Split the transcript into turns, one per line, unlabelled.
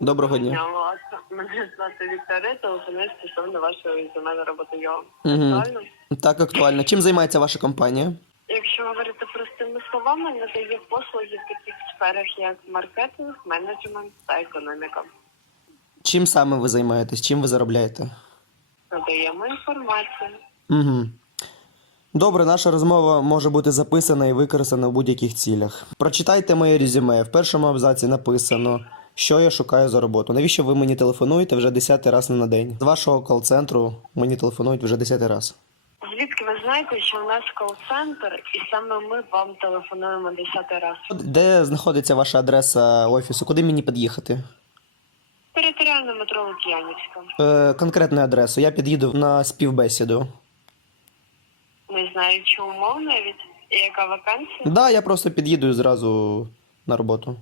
Доброго дня.
Мене звати Вікторія, телефоную стосовно вашого резюме на роботу його. Правильно?
Так, актуально. Чим займається ваша компанія?
Якщо говорити простими словами, надає послуги в таких сферах, як маркетинг, менеджмент та економіка.
Чим саме ви займаєтесь? Чим ви заробляєте?
Надаємо інформацію.
Угу. Добре, наша розмова може бути записана і використана в будь-яких цілях. Прочитайте моє резюме. В першому абзаці написано, що я шукаю за роботу. Навіщо ви мені телефонуєте вже десятий раз на день? З вашого кол-центру мені телефонують вже десятий раз.
Звідки ви знаєте, що в нас кол-центр, і саме ми вам телефонуємо десятий раз?
Де знаходиться ваша адреса офісу? Куди мені під'їхати?
Територіальне метро Лук'янівська.
Е, конкретну адресу. Я під'їду на співбесіду.
Не знаю, чи умов навіть, і яка вакансія.
Да, я просто під'їду і зразу на роботу.